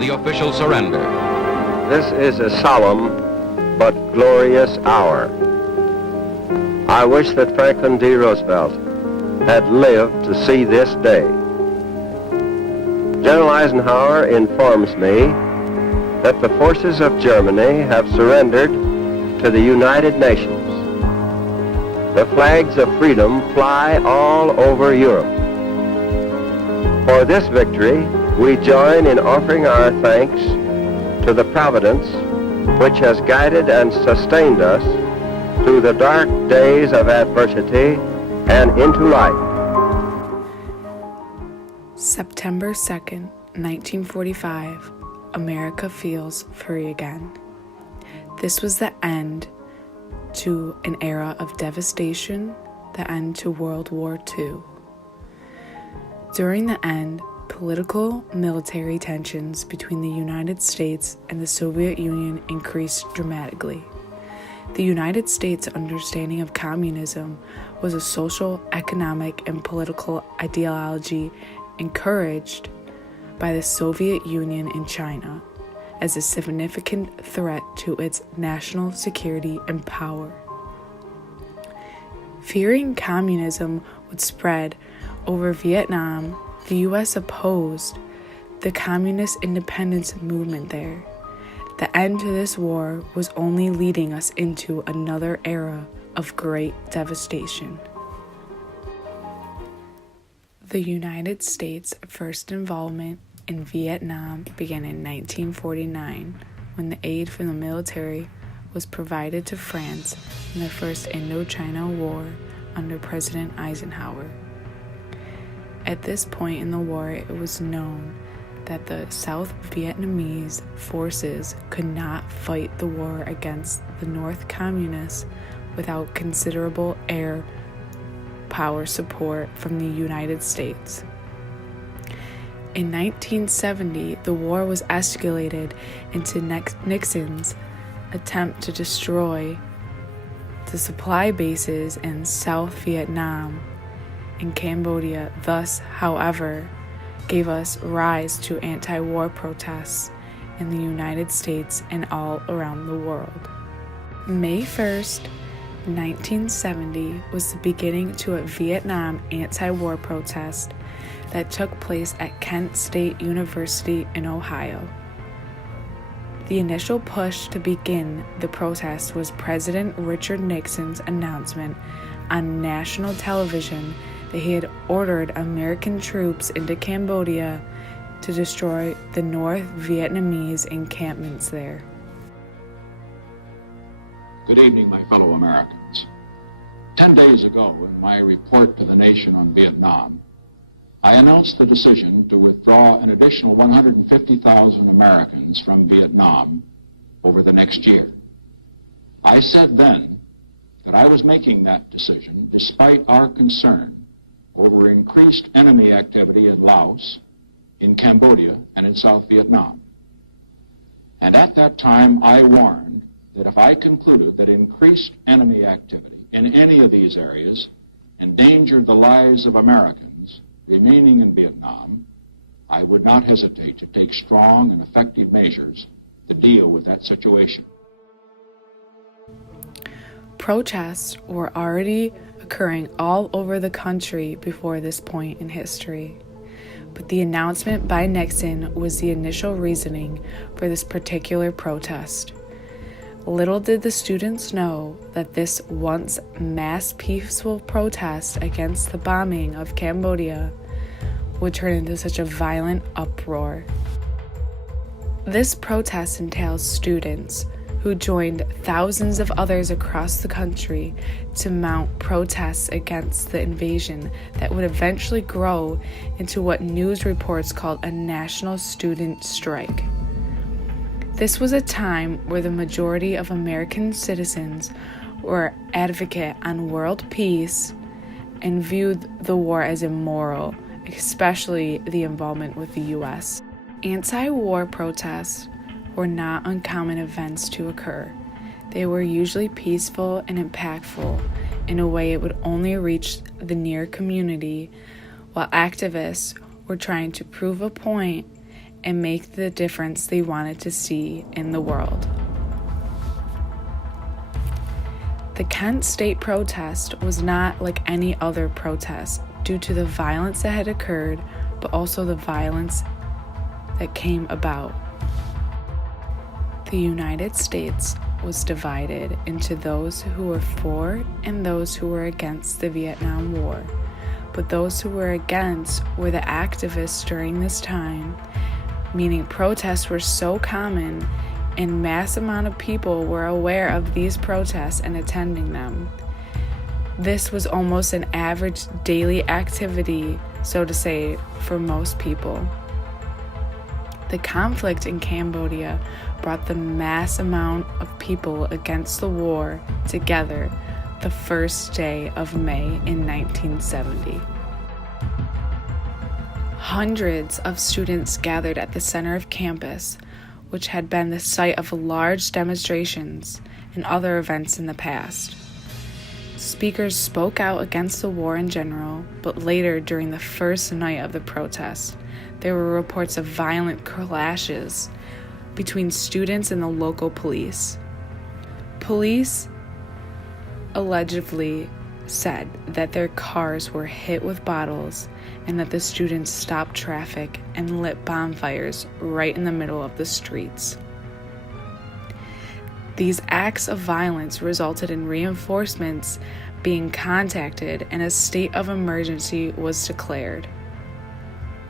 the official surrender. This is a solemn but glorious hour. I wish that Franklin D. Roosevelt had lived to see this day. General Eisenhower informs me that the forces of Germany have surrendered to the United Nations. The flags of freedom fly all over Europe. For this victory, we join in offering our thanks to the Providence which has guided and sustained us through the dark days of adversity and into life. September 2nd, 1945, America feels free again. This was the end to an era of devastation, the end to World War II. During the end, political military tensions between the United States and the Soviet Union increased dramatically. The United States' understanding of communism was a social, economic, and political ideology encouraged by the Soviet Union and China as a significant threat to its national security and power. Fearing communism would spread over Vietnam, the U.S. opposed the communist independence movement there. The end to this war was only leading us into another era of great devastation. The United States' first involvement in Vietnam began in 1949 when the aid from the military was provided to France in the First Indochina War under President Eisenhower. At this point in the war, it was known that the South Vietnamese forces could not fight the war against the North Communists without considerable air power support from the United States. In 1970, the war was escalated into Nixon's attempt to destroy the supply bases in South Vietnam and Cambodia. Thus, however, gave us rise to anti-war protests in the United States and all around the world. May 1st, 1970 was the beginning to a Vietnam anti-war protest that took place at Kent State University in Ohio. The initial push to begin the protest was President Richard Nixon's announcement on national television that he had ordered American troops into Cambodia to destroy the North Vietnamese encampments there. Good evening, my fellow Americans. 10 days ago, in my report to the nation on Vietnam, I announced the decision to withdraw an additional 150,000 Americans from Vietnam over the next year. I said then that I was making that decision despite our concern over increased enemy activity in Laos, in Cambodia, and in South Vietnam. And at that time, I warned that if I concluded that increased enemy activity in any of these areas endangered the lives of Americans remaining in Vietnam, I would not hesitate to take strong and effective measures to deal with that situation. Protests were already occurring all over the country before this point in history, but the announcement by Nixon was the initial reasoning for this particular protest. Little did the students know that this once mass peaceful protest against the bombing of Cambodia would turn into such a violent uproar. This protest entails students who joined thousands of others across the country to mount protests against the invasion that would eventually grow into what news reports called a national student strike. This was a time where the majority of American citizens were advocate on world peace and viewed the war as immoral, especially the involvement with the U.S. Anti-war protests were not uncommon events to occur. They were usually peaceful and impactful in a way it would only reach the near community, while activists were trying to prove a point and make the difference they wanted to see in the world. The Kent State protest was not like any other protest due to the violence that had occurred, but also the violence that came about. The United States was divided into those who were for and those who were against the Vietnam War. But those who were against were the activists during this time, meaning protests were so common and mass amount of people were aware of these protests and attending them. This was almost an average daily activity, so to say, for most people. The conflict in Cambodia brought the mass amount of people against the war together the first day of May in 1970. Hundreds of students gathered at the center of campus, which had been the site of large demonstrations and other events in the past. Speakers spoke out against the war in general, but later, during the first night of the protest, there were reports of violent clashes between students and the local police. Police allegedly said that their cars were hit with bottles and that the students stopped traffic and lit bonfires right in the middle of the streets. These acts of violence resulted in reinforcements being contacted and a state of emergency was declared.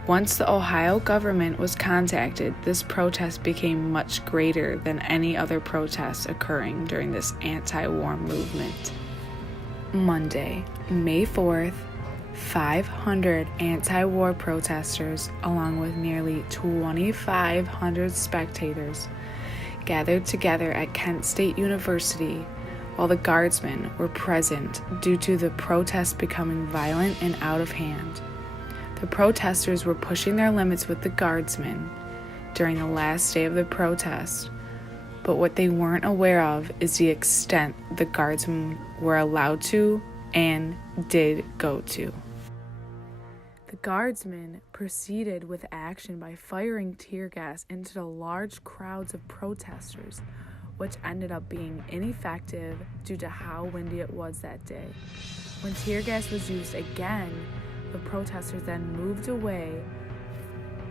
Once the Ohio government was contacted, this protest became much greater than any other protest occurring during this anti-war movement. Monday, May 4th, 500 anti-war protesters, along with nearly 2,500 spectators, gathered together at Kent State University while the guardsmen were present due to the protest becoming violent and out of hand. The protesters were pushing their limits with the guardsmen during the last day of the protest, but what they weren't aware of is the extent the guardsmen were allowed to and did go to. The guardsmen proceeded with action by firing tear gas into the large crowds of protesters, which ended up being ineffective due to how windy it was that day. When tear gas was used again, the protesters then moved away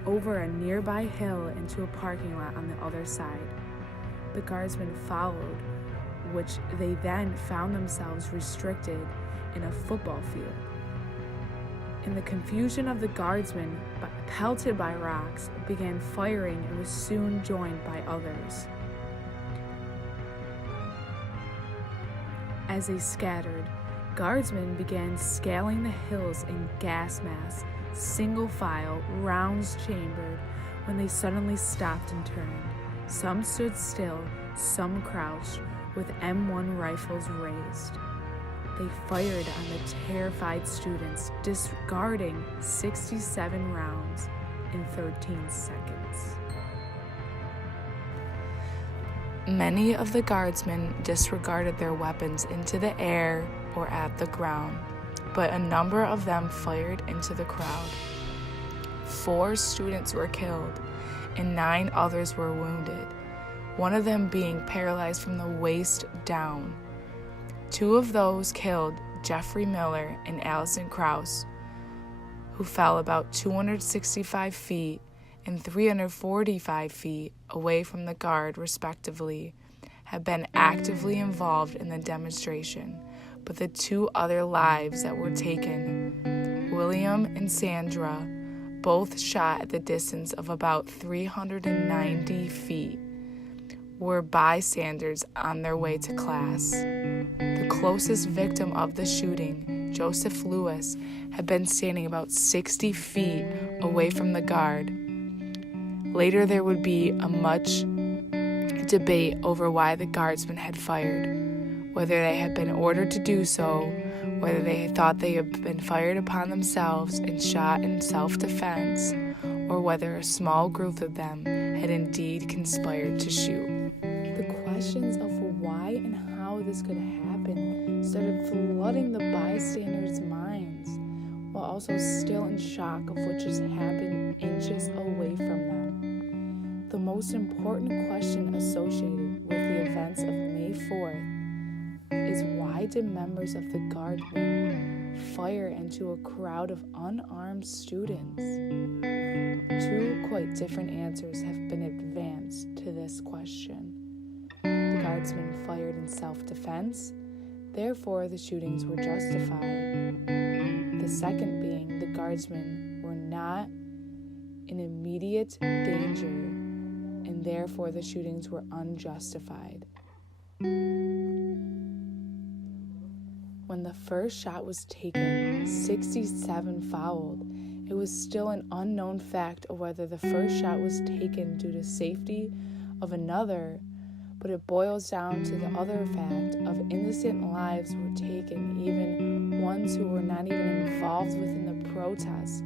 over a nearby hill into a parking lot on the other side. The guardsmen followed, which they then found themselves restricted in a football field. In the confusion of the guardsmen, pelted by rocks, began firing and was soon joined by others. As they scattered, guardsmen began scaling the hills in gas masks, single file, rounds chambered, when they suddenly stopped and turned. Some stood still, some crouched, with M1 rifles raised. They fired on the terrified students, discarding 67 rounds in 13 seconds. Many of the guardsmen disregarded their weapons into the air or at the ground, but a number of them fired into the crowd. 4 students were killed, and 9 others were wounded, one of them being paralyzed from the waist down. 2 of those killed, Jeffrey Miller and Allison Krause, who fell about 265 feet and 345 feet away from the guard, respectively, had been actively involved in the demonstration, but the 2 other lives that were taken, William and Sandra, both shot at the distance of about 390 feet, were bystanders on their way to class. The closest victim of the shooting, Joseph Lewis, had been standing about 60 feet away from the guard. Later, there would be a much debate over why the guardsmen had fired, whether they had been ordered to do so, whether they thought they had been fired upon themselves and shot in self-defense, or whether a small group of them had indeed conspired to shoot. The questions of why and how this could happen started flooding the bystanders' minds, while also still in shock of what just happened inches away from them. The most important question associated with the events of May 4th is why did members of the Guardsmen fire into a crowd of unarmed students? Two quite different answers have been advanced to this question. The Guardsmen fired in self-defense, therefore the shootings were justified. The second being the Guardsmen were not in immediate danger, and therefore the shootings were unjustified. When the first shot was taken, 67 fouled. It was still an unknown fact of whether the first shot was taken due to safety of another, but it boils down to the other fact of innocent lives were taken, even ones who were not even involved within the protest.